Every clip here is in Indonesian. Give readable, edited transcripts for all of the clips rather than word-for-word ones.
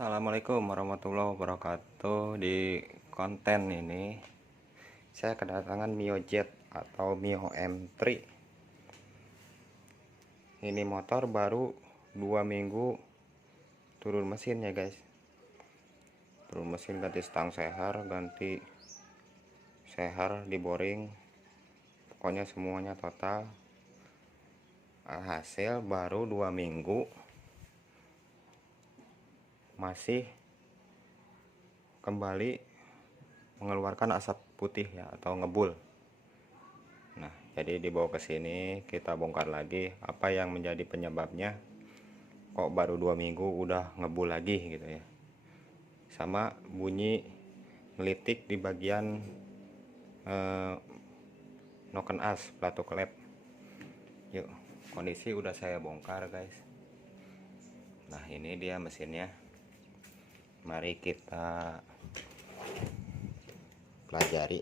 Assalamualaikum warahmatullahi wabarakatuh. Di konten ini saya kedatangan Mio Jet atau Mio M3. Ini motor baru 2 minggu turun mesin ya guys. Turun mesin, ganti stang sehar, ganti sehar, di boring, pokoknya semuanya total. Hasil baru 2 minggu masih kembali mengeluarkan asap putih ya, atau ngebul. Nah, jadi dibawa ke sini kita bongkar lagi apa yang menjadi penyebabnya kok baru 2 minggu udah ngebul lagi gitu ya. Sama bunyi ngelitik di bagian noken as plato klep. Yuk, kondisi udah saya bongkar guys. Nah, ini dia mesinnya. Mari kita pelajari.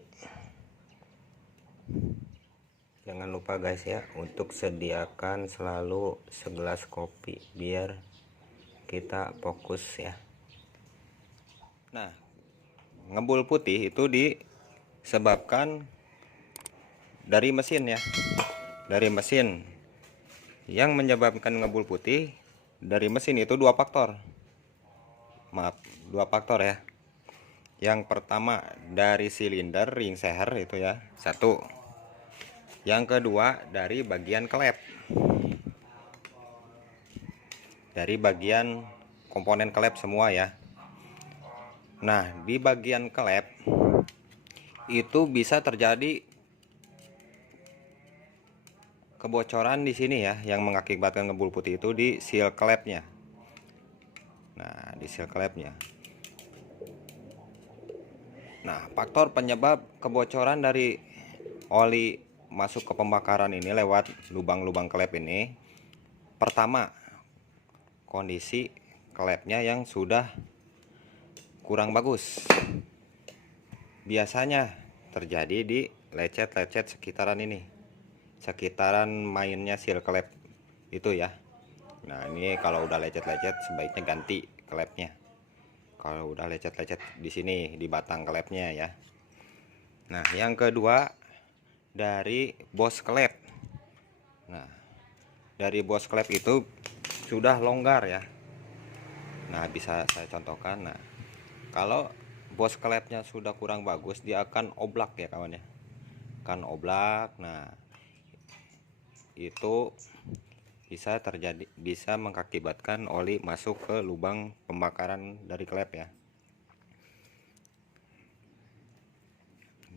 Jangan lupa guys ya, untuk sediakan selalu segelas kopi biar kita fokus ya. Nah, ngebul putih itu disebabkan dari mesin ya. Dari mesin. Yang menyebabkan ngebul putih dari mesin itu dua faktor. Maaf, dua faktor ya. Yang pertama dari silinder ring seher itu ya, satu. Yang kedua dari bagian klep, dari bagian komponen klep semua ya. Nah, di bagian klep itu bisa terjadi kebocoran di sini ya, yang mengakibatkan ngebul putih itu di seal klepnya. Nah, di seal klepnya. Nah, faktor penyebab kebocoran dari oli masuk ke pembakaran ini lewat lubang-lubang klep ini, pertama, kondisi klepnya yang sudah kurang bagus. Biasanya terjadi di lecet-lecet sekitaran ini, sekitaran mainnya seal klep itu ya. Nah, ini kalau udah lecet-lecet sebaiknya ganti klepnya. Kalau udah lecet-lecet di sini di batang klepnya ya. Nah, yang kedua dari bos klep. Nah, dari bos klep itu sudah longgar ya. Nah, bisa saya contohkan. Nah, kalau bos klepnya sudah kurang bagus, dia akan oblak ya kawan ya. Kan oblak. Nah, itu bisa terjadi, bisa mengakibatkan oli masuk ke lubang pembakaran dari klep ya.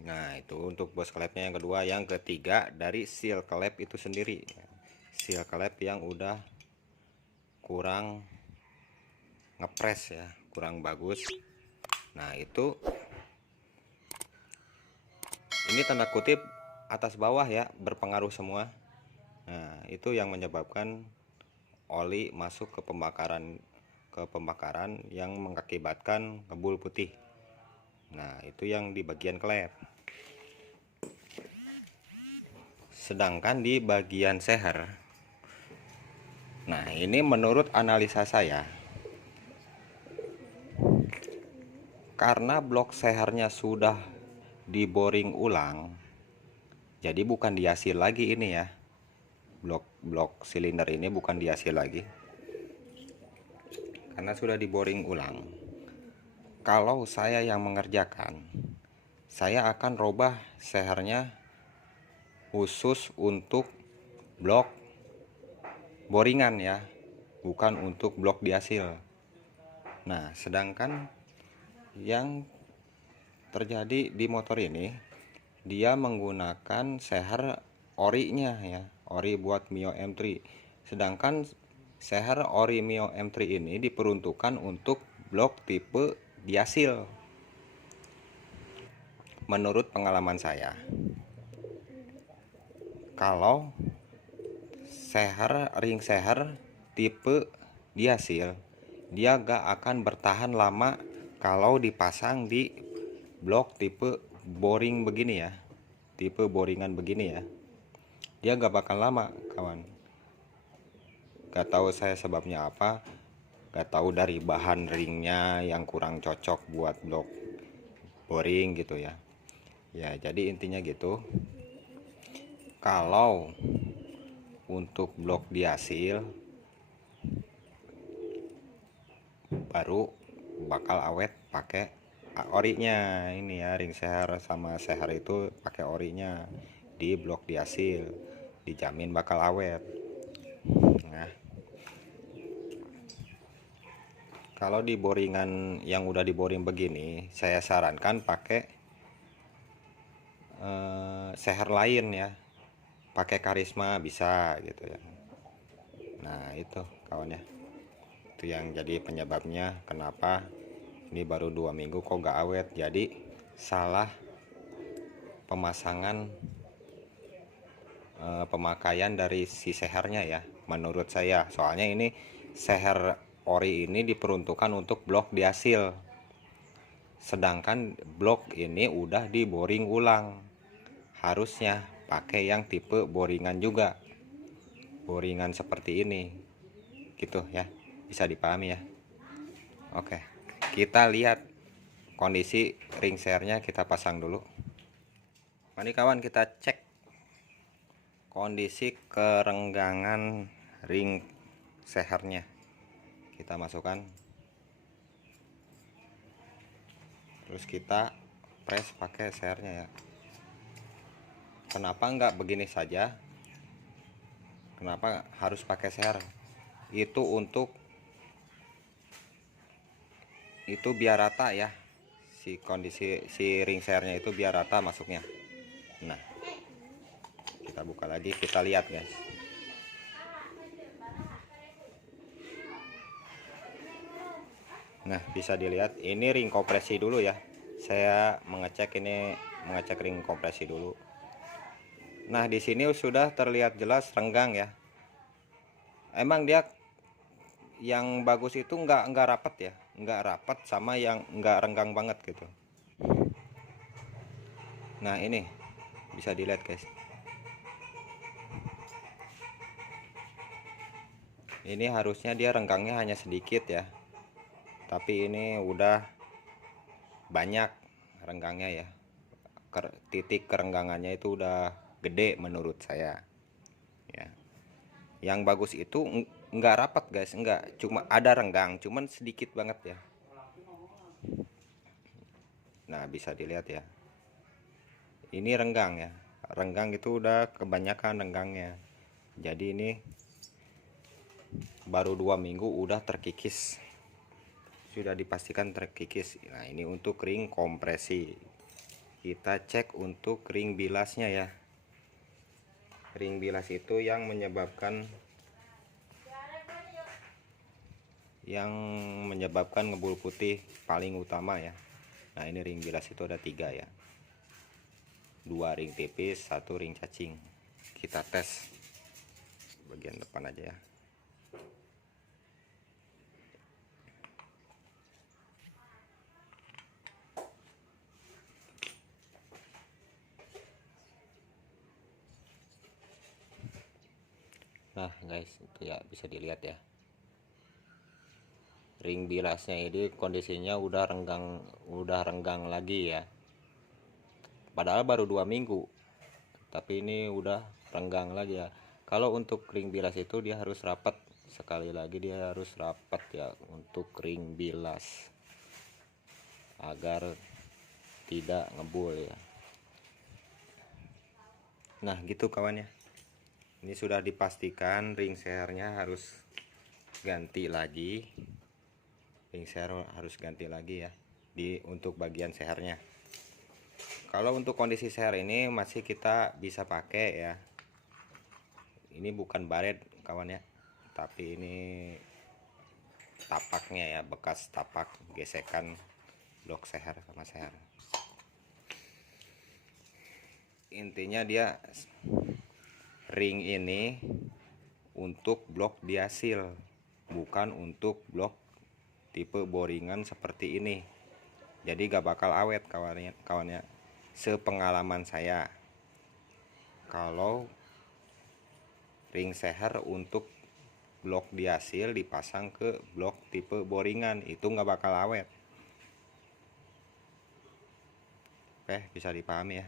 Nah, itu untuk bos klepnya yang kedua. Yang ketiga dari seal klep itu sendiri. Seal klep yang udah kurang ngepres ya, kurang bagus. Nah, itu ini tanda kutip atas bawah ya, berpengaruh semua. Nah, itu yang menyebabkan oli masuk ke pembakaran yang mengakibatkan ngebul putih. Nah, itu yang di bagian klep. Sedangkan di bagian seher, nah ini menurut analisa saya, karena blok sehernya sudah diboring ulang, jadi bukan diasil lagi ini ya. Blok silinder ini bukan diasil lagi karena sudah diboring ulang. Kalau saya yang mengerjakan, saya akan robah sehernya khusus untuk blok boringan ya, bukan untuk blok diasil. Nah, sedangkan yang terjadi di motor ini, dia menggunakan seher orinya ya, ori buat Mio M3. Sedangkan seher ori Mio M3 ini diperuntukkan untuk blok tipe diasil. Menurut pengalaman saya, kalau ring seher tipe diasil, dia gak akan bertahan lama kalau dipasang di blok tipe boring begini ya, tipe boringan begini ya. Dia gak bakal lama kawan. Gak tahu saya sebabnya apa. nggak tahu dari bahan ringnya yang kurang cocok buat blok boring gitu ya. Ya jadi intinya gitu, kalau untuk blok diasil baru bakal awet pakai orinya. Ini ya, ring seher sama seher itu pakai orinya di blok diasil, dijamin bakal awet. Nah, kalau di boringan yang udah di boring begini, saya sarankan pakai seher lain ya, pakai karisma bisa gitu ya. Nah itu kawannya, itu yang jadi penyebabnya kenapa ini baru 2 minggu kok gak awet. Jadi salah pemasangan pemakaian dari si sehernya ya, menurut saya. Soalnya ini seher ori ini diperuntukkan untuk blok diasil, sedangkan blok ini udah di boring ulang. Harusnya pakai yang tipe boringan juga, boringan seperti ini gitu ya, bisa dipahami ya. Oke, kita lihat kondisi ring sehernya, kita pasang dulu. Mari kawan, kita cek kondisi kerenggangan ring sehernya. Kita masukkan, terus kita press pakai sehernya ya. Kenapa enggak begini saja? Kenapa harus pakai seher? Itu biar rata ya, kondisi si ring sehernya itu biar rata masuknya. Nah, kita buka lagi, kita lihat guys. Nah, bisa dilihat ini ring kompresi dulu ya. Saya mengecek ring kompresi dulu. Nah, di sini sudah terlihat jelas renggang ya. Emang dia yang bagus itu nggak rapat ya, nggak rapat, sama yang nggak renggang banget gitu. Nah, ini bisa dilihat guys. Ini harusnya dia renggangnya hanya sedikit ya, tapi ini udah banyak renggangnya ya. Titik kerenggangannya itu udah gede menurut saya ya. Yang bagus itu nggak rapat guys, nggak, cuma ada renggang, cuman sedikit banget ya. Nah, bisa dilihat ya, ini renggang ya, renggang itu udah kebanyakan renggangnya. Jadi ini baru 2 minggu udah terkikis, sudah dipastikan terkikis. Nah, ini untuk ring kompresi. Kita cek untuk ring bilasnya ya. Ring bilas itu yang menyebabkan ngebul putih paling utama ya. Nah, ini ring bilas itu ada 3 ya, 2 ring tipis, 1 ring cacing. Kita tes bagian depan aja ya. Nah guys, itu ya bisa dilihat ya, ring bilasnya ini kondisinya udah renggang lagi ya. Padahal baru 2 minggu, tapi ini udah renggang lagi ya. Kalau untuk ring bilas itu dia harus rapat, sekali lagi dia harus rapat ya untuk ring bilas, agar tidak ngebul ya. Nah gitu kawan ya, ini sudah dipastikan ring sehernya harus ganti lagi. Ring seher harus ganti lagi ya, untuk bagian sehernya. Kalau untuk kondisi seher ini masih kita bisa pakai ya. Ini bukan baret kawan ya, tapi ini tapaknya ya, bekas tapak gesekan blok seher sama seher. Intinya dia ring ini untuk blok diasil, bukan untuk blok tipe boringan seperti ini. Jadi gak bakal awet kawannya, sepengalaman saya. Kalau ring seher untuk blok diasil dipasang ke blok tipe boringan, itu nggak bakal awet. Oke, bisa dipahami ya.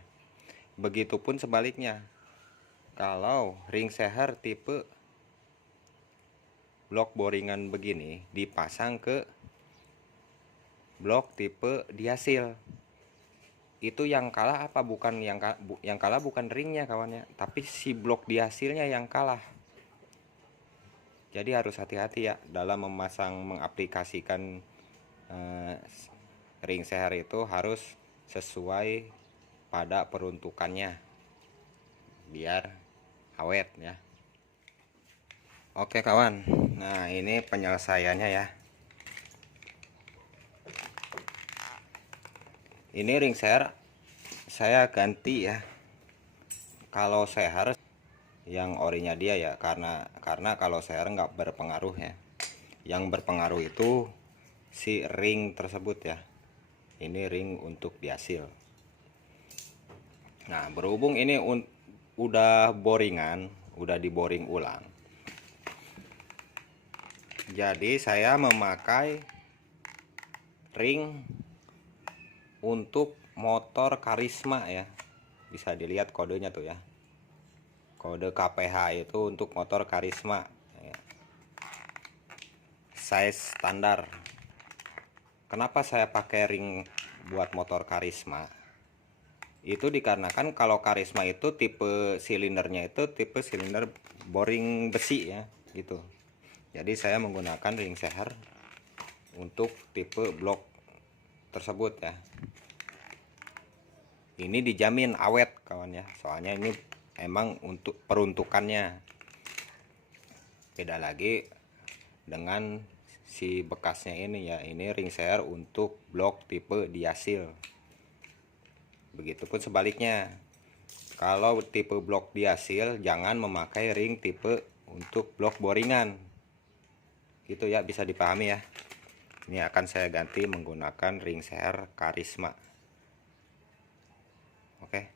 Begitupun sebaliknya, kalau ring seher tipe blok boringan begini dipasang ke blok tipe diasil, itu yang kalah apa? Bukan yang kalah bukan ringnya kawannya, tapi si blok diasilnya yang kalah. Jadi harus hati-hati ya dalam mengaplikasikan ring seher itu, harus sesuai pada peruntukannya biar awet ya. Oke kawan, nah ini penyelesaiannya ya. Ini ring seher saya ganti ya. Kalau seher yang orinya dia ya, karena kalau seher nggak berpengaruh ya. Yang berpengaruh itu si ring tersebut ya. Ini ring untuk diasil. Nah, berhubung ini udah boringan, udah diboring ulang, jadi saya memakai ring untuk motor Karisma ya. Bisa dilihat kodenya tuh ya, kode KPH itu untuk motor Karisma ya. Size standar. Kenapa saya pakai ring buat motor Karisma? Itu dikarenakan kalau Karisma itu tipe silindernya itu tipe silinder boring besi ya gitu. Jadi saya menggunakan ring seher untuk tipe blok tersebut ya. Ini dijamin awet kawan ya, soalnya ini emang untuk peruntukannya. Beda lagi dengan si bekasnya ini ya, ini ring seher untuk blok tipe diasil. Begitupun sebaliknya, kalau tipe blok diasil jangan memakai ring tipe untuk blok boringan gitu ya, bisa dipahami ya. Ini akan saya ganti menggunakan ring seher Karisma. Oke.